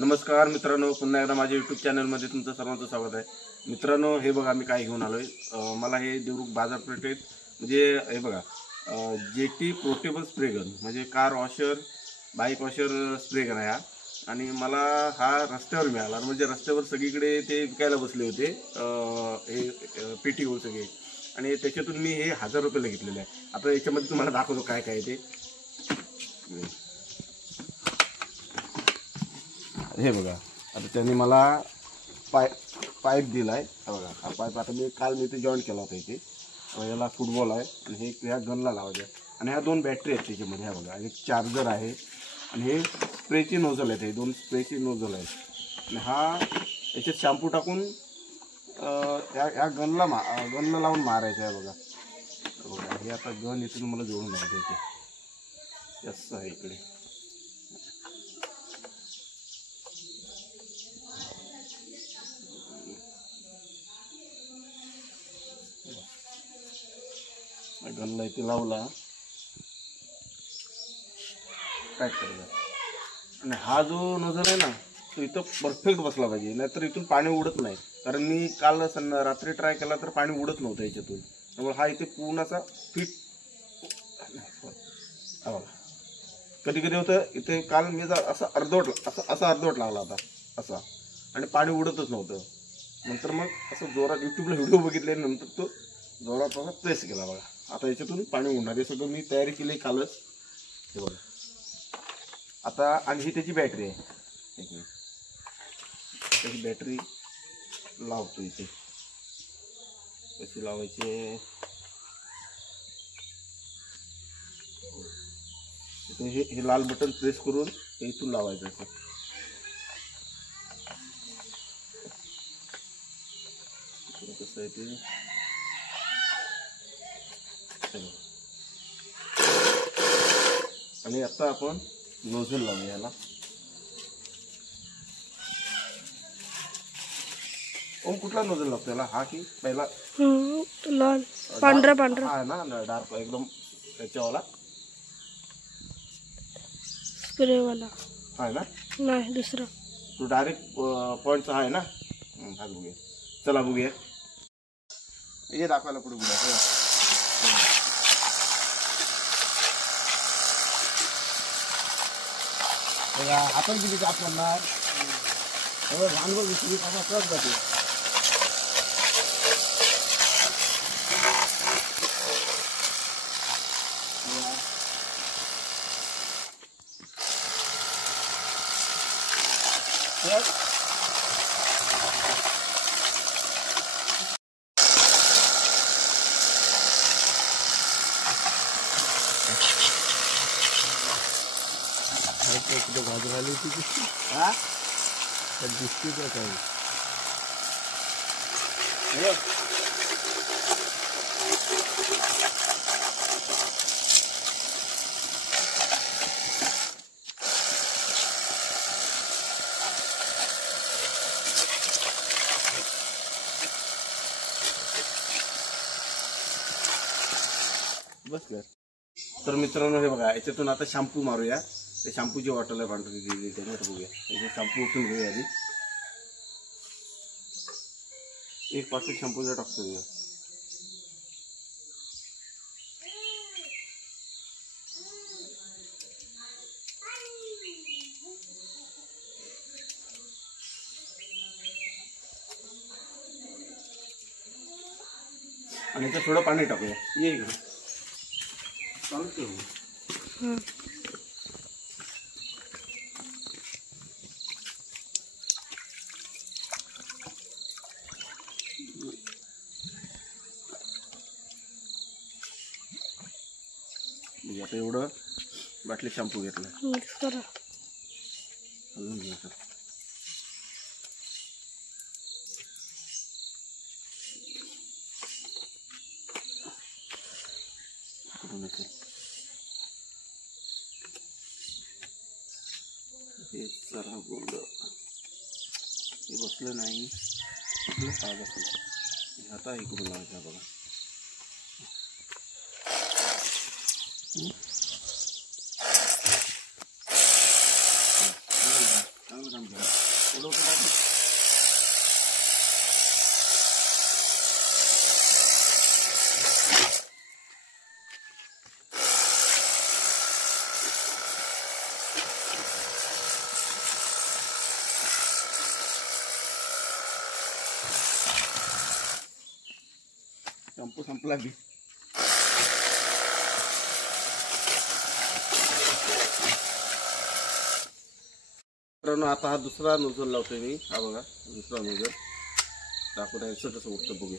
नमस्कार मित्रांनो, पुन्हा एकदा माझ्या यूट्यूब चॅनलमध्ये तुमचं सर्वांचं स्वागत आहे. मित्रांनो, हे बघा मी काय घेऊन आलोय. मला हे देवरुख बाजारपेठेत म्हणजे हे बघा जेटी पोर्टेबल स्प्रे गन म्हणजे car washer, bike washer spray gun आहे हा. आणि मला हा रस्त्यावर मिळाला. म्हणजे रस्त्यावर सगळीकडे ते विकायला बसले होते हे पेटीवर सगळे, आणि त्याच्यातून मी हे 1000 रुपयाला घेतलेलं आहे. आता याच्यामध्ये तुम्हाला दाखवतो काय काय ते. हे बघा, आता त्यांनी मला पाईप दिलाय. बघा हा पाईप आता काल मी ते जॉईन केला होता इथे. याला फुटबॉल आहे आणि हे ह्या गनला लावायचं आहे. आणि ह्या 2 बॅटरी आहेत त्याच्यामध्ये. ह्या बघा एक चार्जर आहे आणि हे स्प्रेची नोझल आहेत. हे 2 स्प्रेची नोझल आहेत. आणि हा याच्यात शॅम्पू टाकून ह्या गनला लावून मारायचं आहे. बघा हे आता गन इथून मला जोडून द्यायचं इथे. असं आहे इकडे. गनला इथे लावला, पॅक करायचा. आणि हा जो नोझल आहे ना तो इथं परफेक्ट बसला पाहिजे, नाहीतर इथून पाणी उडत नाही. कारण मी काल रात्री ट्राय केला तर पाणी उडत नव्हतं याच्यातून. त्यामुळे हा इथे पूर्ण असा फिट. कधी कधी होतं इथे, काल मी असं अर्धवट लागला होता असा, आणि पाणी उडतच नव्हतं. नंतर मग असं जोरात यूट्यूबला व्हिडिओ बघितल्यानंतर तो जोरात असा प्रेस केला. बघा आता याच्यातून पाणी उडणार. हे सगळं मी तयारी केली कालच. हे बघा आता. आणि ही त्याची बॅटरी आहे. त्याची बॅटरी लावतो इथे. कशी लावायची, हे लाल बटन प्रेस करून इथून लावायचं असं. कसं आहे ते. आणि आता आपण नोझल लावूया याला. कुठला नोझल लागतो याला, हा की पहिला लाल पांढरा हा ना, डार्क एकदम त्याच्यावाला स्प्रेवाला आहे ना. नाही दुसरा तो डायरेक्ट पॉइंटचा आहे ना. हा बघूया, चला बघूया. हे दाखवायला पुढे बघूया. आपण किती ताप करणार, भांडवल दुसरी कामा करत जाते. बाजू आली होती हा दिसते का काही. बस कर. तर मित्रांनो, हे बघा याच्यातून आता शॅम्पू मारूया. ते शॅम्पूची बॉटल आहे पांढरी दिली त्याने. बघूया त्याचे शॅम्पू उठून घेऊया आधी. एक पाकिट शॅम्पूचा टाकतो. आणि त्यात थोडं पाणी टाकूया. ये इकडे चालतं. म्हणजे आता एवढं बाटली शॅम्पू घेतला. अजून घ्यायचं. हे जरा गोंड हे बसलं नाही, का बसलं. आता इकडून लावायचं बघा. चांगलं काम केलं. एवढं होतं काय? संपू संपला बी. मित्रांनो आता हा दुसरा नोझल लावतोय मी. हा बघा दुसरा नोझल टाकून यायचं कसं उठतं बघू.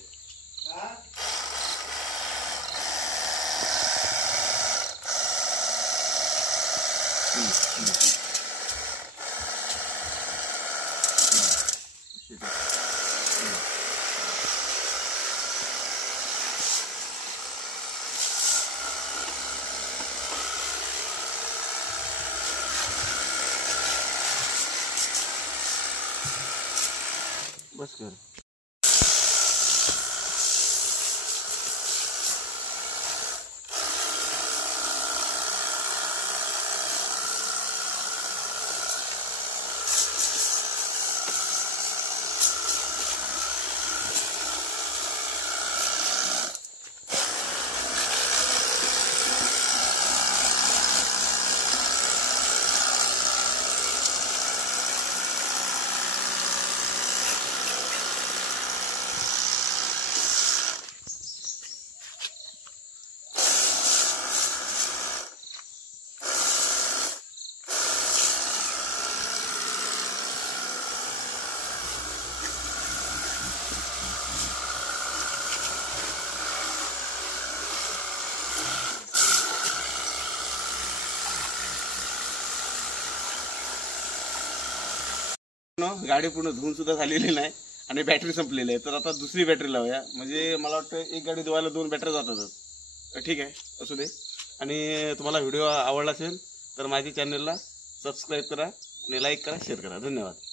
बस कर. गाडी पूर्ण धुवून सुद्धा झालेली नाही आणि बॅटरी संपलेली आहे. तर आता दुसरी बॅटरी लावूया. म्हणजे मला वाटतं एक गाडी धुवायला 2 बॅटरी जातातच. ठीक आहे असू दे. आणि तुम्हाला व्हिडिओ आवडला असेल तर माझ्या चॅनलला सबस्क्राईब करा आणि लाईक करा, शेअर करा. धन्यवाद.